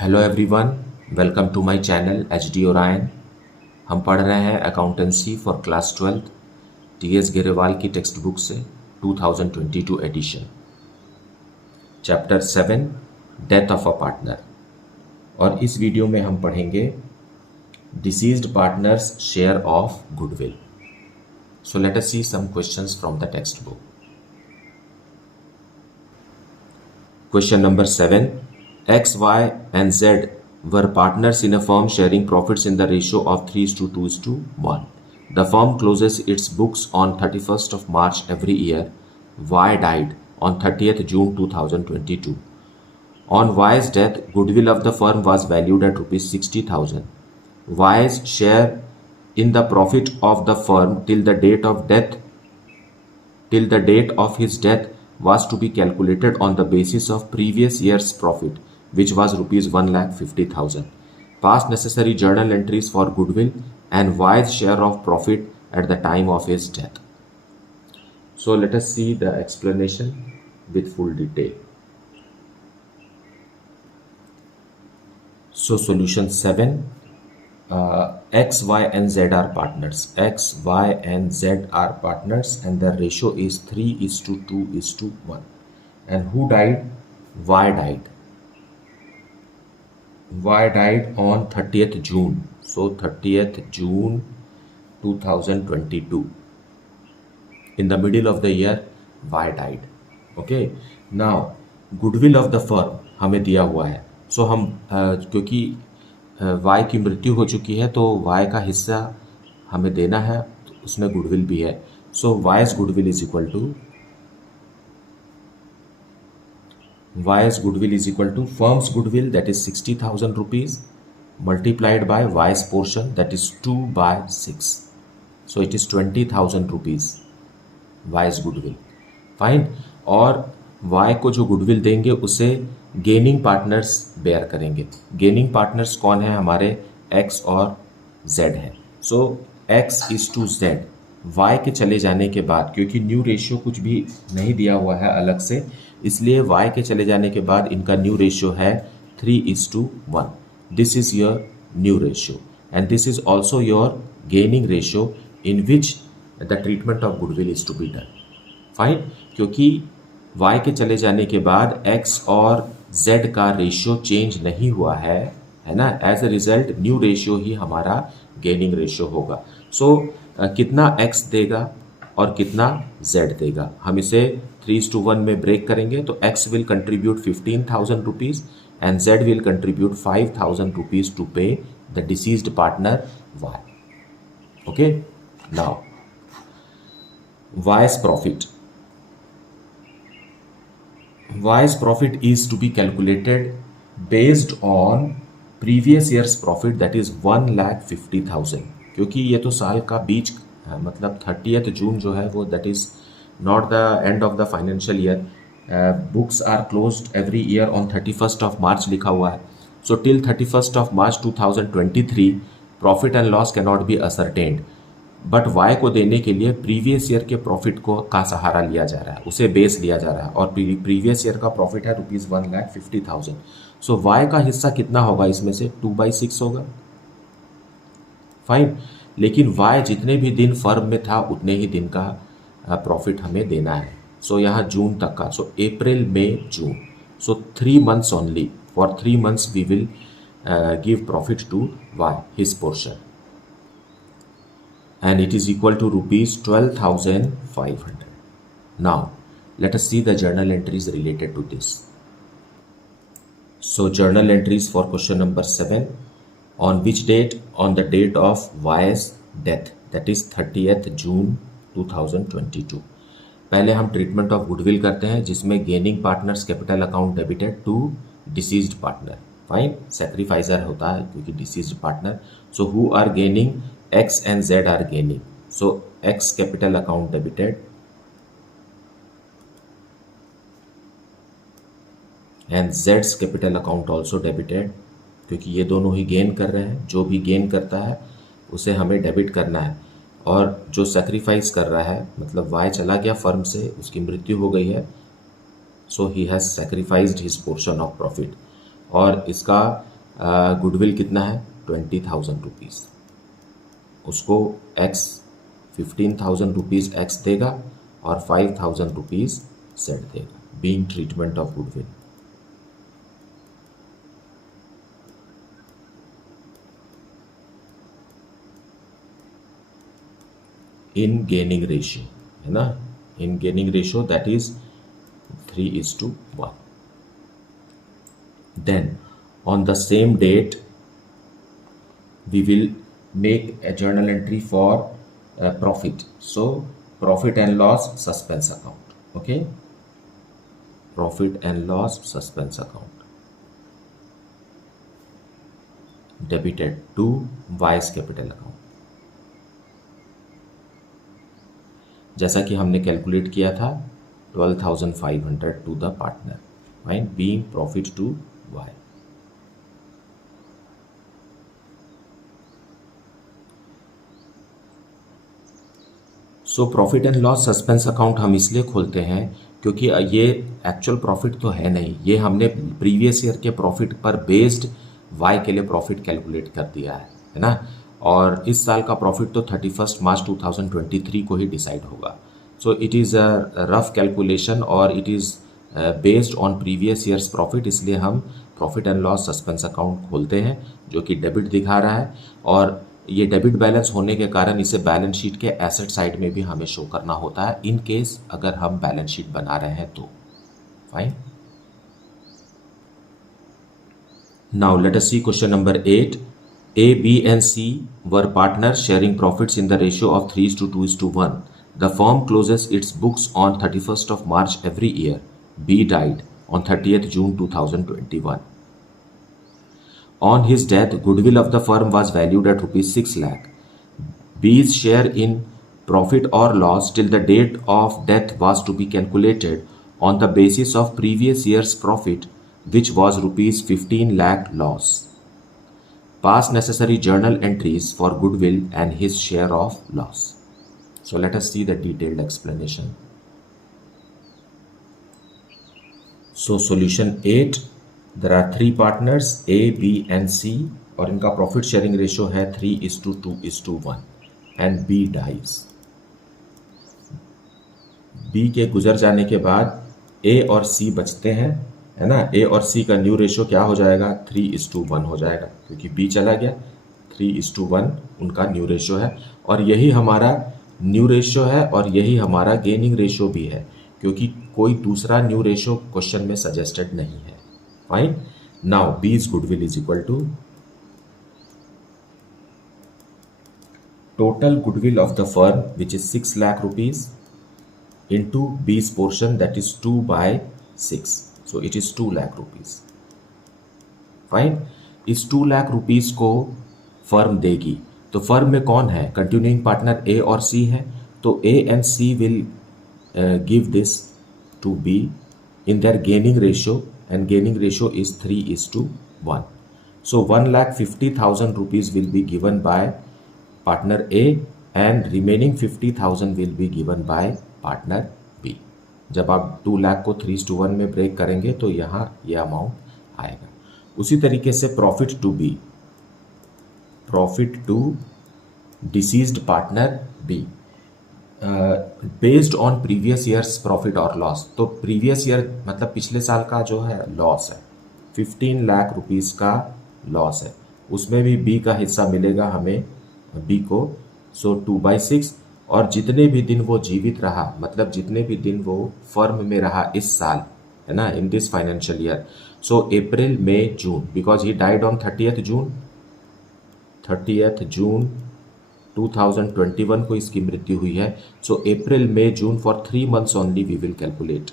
Hello everyone, welcome to my channel H D Orion. हम पढ़ रहे हैं accountancy for class 12 T S. Grewal की टेक्स्ट बुक से 2022 edition, chapter 7 death of a partner. और इस वीडियो में हम पढ़ेंगे deceased partners share of goodwill. So let us see some questions from the text book. Question number 7. X, Y and Z were partners in a firm sharing profits in the ratio of 3:2:1. The firm closes its books on 31st of March every year. Y died on 30th June 2022. On Y's death, goodwill of the firm was valued at rupees 60,000. Y's share in the profit of the firm till the date of his death was to be calculated on the basis of previous year's profit, which was rupees 1,50,000. Past necessary journal entries for goodwill and Y's share of profit at the time of his death. So let us see the explanation with full detail. So solution 7. X, Y and Z are partners. X, Y and Z are partners and the ratio is 3:2:1. And who died? Y died. Y died on 30th June. So 30th June 2022. In the middle of the year, Y died. Okay. Now, goodwill of the firm हमें दिया हुआ है. So हम क्योंकि Y की मृत्यु हो चुकी है तो वाई का हिस्सा हमें देना है, तो उसमें गुडविल भी है. So Y's goodwill is equal to firm's goodwill that is 60,000 rupees multiplied by Y's portion that is 2/6. So it is 20,000 rupees Y's goodwill. Fine. और वाई को जो गुडविल देंगे उसे गेनिंग पार्टनर्स बेयर करेंगे. गेनिंग पार्टनर्स कौन है? हमारे X और जेड है. So X is to Z. Y के चले जाने के बाद, क्योंकि न्यू रेशियो कुछ भी नहीं दिया हुआ है अलग से, इसलिए वाई के चले जाने के बाद इनका न्यू रेशियो है 3:1. This is your new ratio and this is also your gaining ratio in which the treatment of goodwill is to be done. Fine. क्योंकि y के चले जाने के बाद x और z का रेशियो चेंज नहीं हुआ है ना. As a result new ratio ही हमारा गेनिंग रेशियो होगा. सो कितना x देगा और कितना z देगा, हम इसे 3:1 में ब्रेक करेंगे. तो x will contribute 15,000 rupees and z will contribute 5,000 rupees to pay the deceased partner y. Okay. Now y's profit. Y's profit is to be calculated based on previous year's profit that is 1,50,000. क्योंकि ये तो साल का बीच मतलब 30th जून जो है वो that is not the end of the financial year. Books are closed every year on 31st of March लिखा हुआ है. So till 31st of March 2023 profit and loss cannot be ascertained. But why को देने के लिए previous year के profit को का सहारा लिया जा रहा है, उसे बेस लिया जा रहा है. और प्रीवियस ईयर का प्रॉफिट है रुपीज़ 1,50,000. सो वाई का हिस्सा कितना होगा? इसमें से 2/6 होगा. फाइन. लेकिन वाई जितने भी दिन फर्म में था उतने ही दिन का प्रॉफिट हमें देना है. सो यहाँ जून तक का. So April, May, June. So 3 months only. For 3 months we will give profit to Y, his portion. And it is equal to rupees 12,500. Now let us see the journal entries related to this. So journal entries for question number 7. On which date? On the date of Y's death, that is 30th June 2022. पहले हम treatment of goodwill करते हैं जिसमें gaining partners capital account debited to deceased partner. Fine. Sacrificer होता है क्योंकि deceased partner. So who are gaining? X and Z are gaining. So X capital account debited and Z's capital account also debited, क्योंकि ये दोनों ही gain कर रहे हैं. जो भी गेन करता है उसे हमें डेबिट करना है. और जो सेक्रीफाइस कर रहा है मतलब Y चला गया फर्म से, उसकी मृत्यु हो गई है. So he has sacrificed his portion of profit. और इसका गुडविल कितना है 20,000 रुपीज़, उसको एक्स 15,000 रुपीज़ एक्स देगा और 5,000 रुपीज़ सेट देगा, being treatment of goodwill. In gaining ratio है ना, in gaining ratio that is 3:1। Then on the same date we will make a journal entry for profit. So profit and loss suspense account. Okay, profit and loss suspense account debited to Wise capital account, जैसा कि हमने calculate किया था 12,500 to the partner, fine, being profit to Y. So profit and loss suspense account हम इसलिए खोलते हैं क्योंकि ये एक्चुअल प्रॉफिट तो है नहीं, ये हमने प्रीवियस ईयर के प्रॉफिट पर बेस्ड वाई के लिए प्रॉफिट कैलकुलेट कर दिया है ना, और इस साल का प्रॉफिट तो 31 मार्च 2023 को ही डिसाइड होगा। So it is a rough calculation और it is based on previous years profit, इसलिए हम profit and loss suspense account खोलते हैं जो कि डेबिट दिखा रहा है, और ये डेबिट बैलेंस होने के कारण इसे बैलेंस शीट के एसेट साइड में भी हमें शो करना होता है इन केस अगर हम बैलेंस शीट बना रहे हैं तो, fine. Now let us see question number 8। A, B and C were partners sharing profits in the ratio of 3:2:1. The firm closes its books on 31st of March every year. B died on 30th June 2021. On his death, goodwill of the firm was valued at rupees 6 lakh. B's share in profit or loss till the date of death was to be calculated on the basis of previous year's profit, which was rupees 15 lakh loss. Pass necessary journal entries for goodwill and his share of loss. So let us see the detailed explanation. So solution 8, there are three partners A, B and C और इनका profit sharing ratio है 3:2:1 and B dies. B के गुजर जाने के बाद A और C बचते हैं, है ना। ए और सी का न्यू रेशो क्या हो जाएगा 3:1 हो जाएगा, क्योंकि बी चला गया, 3:1 उनका न्यू रेशो है, और यही हमारा न्यू रेशो है और यही हमारा गेनिंग रेशो भी है, क्योंकि कोई दूसरा न्यू रेशो क्वेश्चन में सजेस्टेड नहीं है, fine. Now B's goodwill is equal to total goodwill of the firm which is 6 lakh rupees into B's portion that is 2/6, so it is 2 lakh rupees, fine. इस 2 lakh rupees को firm देगी, तो firm में कौन है, कंटिन्यूइंग पार्टनर ए और C है, तो A and C will give this to be in their gaining ratio, and gaining ratio is 3:1. So 1,50,000 rupees will be given by partner A and remaining 50,000 will be given by partner B. जब आप 2 लाख को 3:1 में break करेंगे तो यहाँ ये amount आएगा। उसी तरीके से profit to be, profit to deceased partner be based on previous years profit और लॉस। तो प्रीवियस ईयर मतलब पिछले साल का जो है लॉस है 15 लाख रुपीस का लॉस है, उसमें भी बी का हिस्सा मिलेगा हमें, बी को, सो 2/6, और जितने भी दिन वो जीवित रहा, मतलब जितने भी दिन वो फर्म में रहा इस साल, है ना, in this financial year, so April May June, because he died on 30th June 2021 को इसकी मृत्यु हुई है, so April May June for 3 months only we will calculate,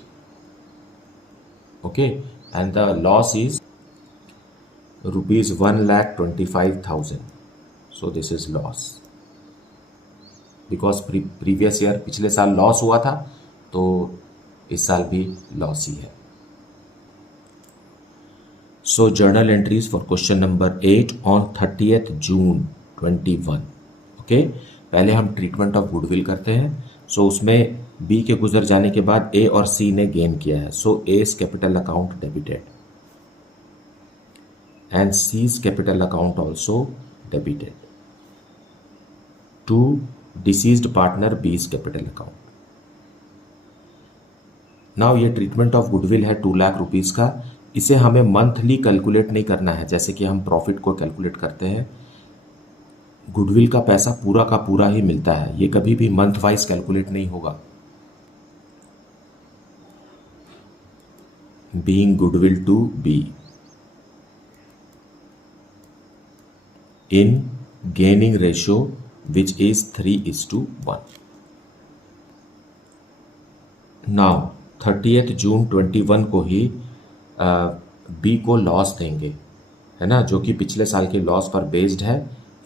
okay, and the loss is rupees 1,25,000, so this is loss, because previous year पिछले साल loss हुआ था, तो इस साल भी लॉस ही है। So journal entries for question number 8 on 30th June 21, okay. पहले हम ट्रीटमेंट ऑफ गुडविल करते हैं। सो उसमें बी के गुजर जाने के बाद ए और सी ने गेन किया है, so A's capital account debited and C's capital account also debited to deceased partner B's capital account. Now ये ट्रीटमेंट ऑफ गुडविल है 2 लाख रुपीज़ का. इसे हमें मंथली कैलकुलेट नहीं करना है जैसे कि हम प्रॉफिट को कैलकुलेट करते हैं. गुडविल का पैसा पूरा का पूरा ही मिलता है, ये कभी भी मंथ वाइज कैलकुलेट नहीं होगा. Being goodwill to be in gaining ratio which is 3:1. Now 30th June 21 को ही बी को लॉस देंगे, है ना, जो कि पिछले साल के लॉस पर बेस्ड है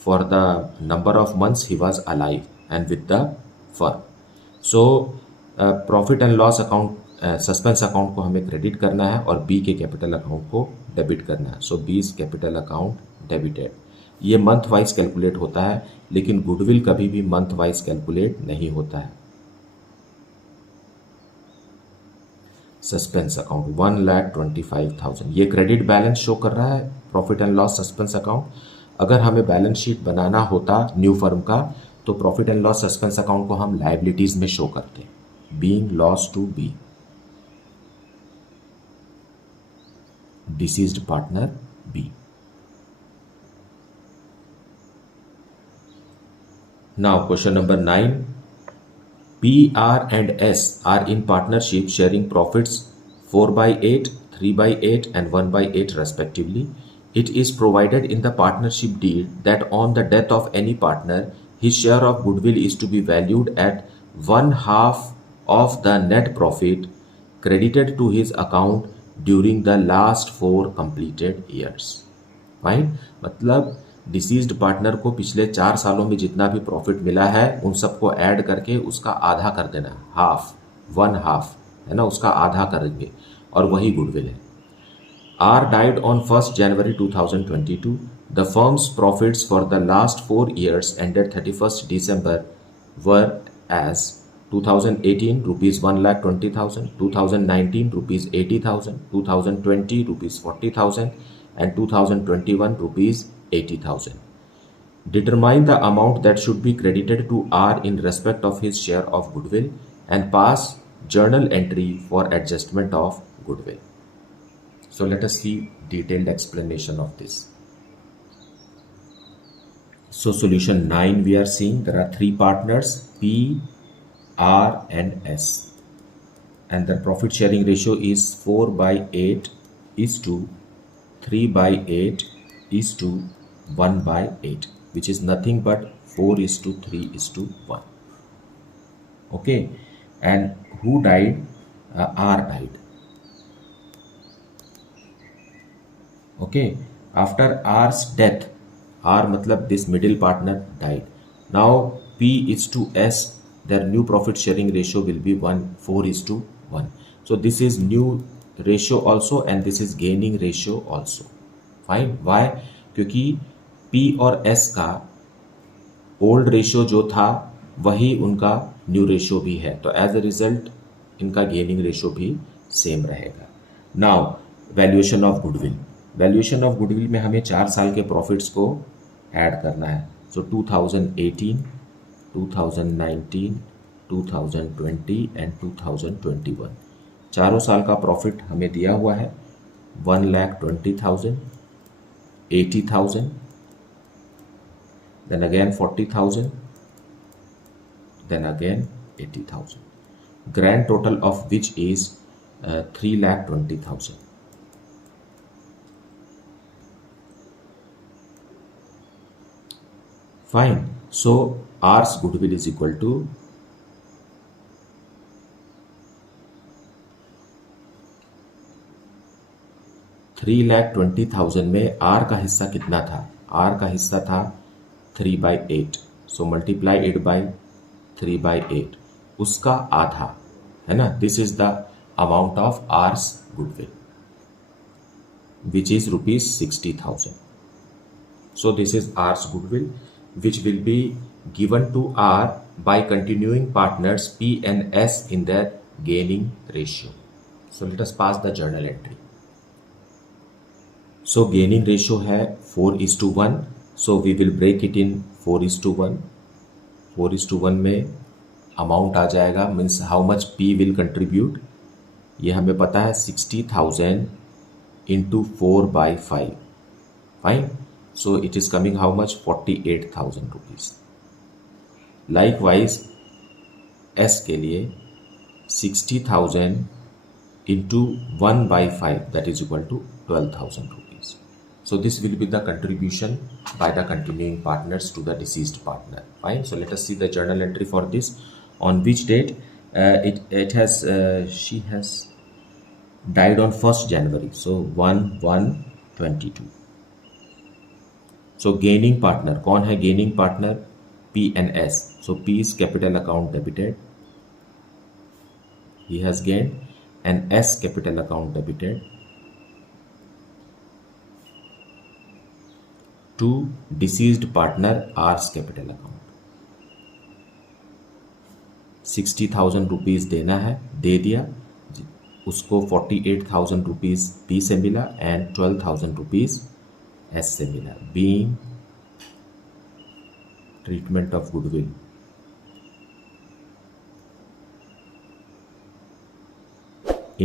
for the number of months he was alive and with the firm. So profit and loss account suspense account को हमें क्रेडिट करना है और बी के कैपिटल अकाउंट को डेबिट करना है. सो बीज कैपिटल अकाउंट डेबिटेड. ये मंथ वाइज कैलकुलेट होता है लेकिन गुडविल कभी भी मंथ वाइज कैलकुलेट नहीं होता है. सस्पेंस अकाउंट 1,25,000 ये क्रेडिट बैलेंस शो कर रहा है profit and loss suspense account. अगर हमें बैलेंस शीट बनाना होता न्यू फर्म का तो profit and loss suspense account को हम लायबिलिटीज में शो करते हैं. Being loss to be, deceased partner B. Now question number 9. P, R and S are in partnership sharing profits 4/8, 3/8 and 1/8 respectively. It is provided in the partnership deed that on the death of any partner, his share of goodwill is to be valued at 1/2 of the net profit credited to his account during the last 4 completed years. Fine? मतलब deceased partner को पिछले 4 सालों में जितना भी profit मिला है उन सबको ऐड करके उसका आधा कर देना, हाफ, 1/2 है ना, उसका आधा करेंगे और वही गुडविल है. R died on 1st January 2022. The firms profits for the last 4 years ended 31st December were as 2018 rupees 1,20,000, 2019 rupees 80,000, 2020 rupees 40,000 and 2021 rupees 80,000. Determine the amount that should be credited to R in respect of his share of goodwill and pass journal entry for adjustment of goodwill. So let us see detailed explanation of this. So solution 9 we are seeing there are 3 partners P, R and S and the profit sharing ratio is 4/8 is to 3/8 is to 1/8 which is nothing but 4:3:1. Okay, and who died? R died. Okay, after R's death, R मतलब this middle partner died. Now P is to S, their new profit sharing ratio will be 4:1. So this is new ratio also and this is gaining ratio also. Fine. Why? क्योंकि P और S का old ratio जो था वही उनका new ratio भी है, तो एज ए रिजल्ट इनका गेनिंग रेशियो भी सेम रहेगा. Now valuation of goodwill. Valuation of goodwill में हमें 4 साल के प्रॉफिट्स को ऐड करना है. सो 2018, 2019, 2020 एंड 2021 चारों साल का प्रॉफिट हमें दिया हुआ है 1,20,000, 80,000, then again 40,000, then again 80,000. Grand total of which is 3,20,000. Fine. So R's goodwill is equal to 3,20,000 में R का हिस्सा कितना था? R का हिस्सा था 3/8. So multiply it by 3/8. उसका आधा है ना. This is the amount of R's goodwill which is rupees 60,000. So this is R's goodwill which will be given to R by continuing partners P and S in their gaining ratio. So let us pass the journal entry. So gaining ratio है 4:1. So we will break it in 4:1. 4:1 में amount आ जाएगा, means how much P will contribute. ये हमें पता है 60,000 into 4/5. Fine. So it is coming how much 48,000 rupees. Likewise S के लिए 60,000 into 1/5, that is equal to 12,000 rupees. So this will be the contribution by the continuing partners to the deceased partner. Fine. So let us see the journal entry for this. On which date she has died on 1st January. So 1/1/22. So gaining partner कौन है? gaining partner P and S. So P is capital account debited, he has gained, and S capital account debited to deceased partner R's capital account. 60,000 rupees देना है, दे दिया उसको. 48,000 rupees P से मिला and 12,000 rupees S से मिला. Being treatment of goodwill.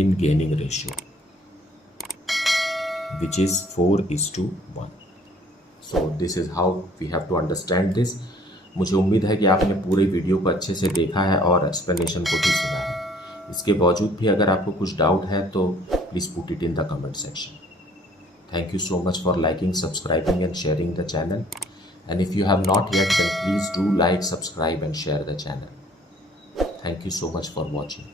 In gaining ratio, which is 4:1. So this is how we have to understand this. मुझे उम्मीद है कि आपने पूरे वीडियो को अच्छे से देखा है और एक्सप्लेनेशन को भी सुना है. इसके बावजूद भी अगर आपको कुछ डाउट है तो please put it in the comment section. Thank you so much for liking, subscribing and sharing the channel. And if you have not yet, then please do like, subscribe and share the channel. Thank you so much for watching.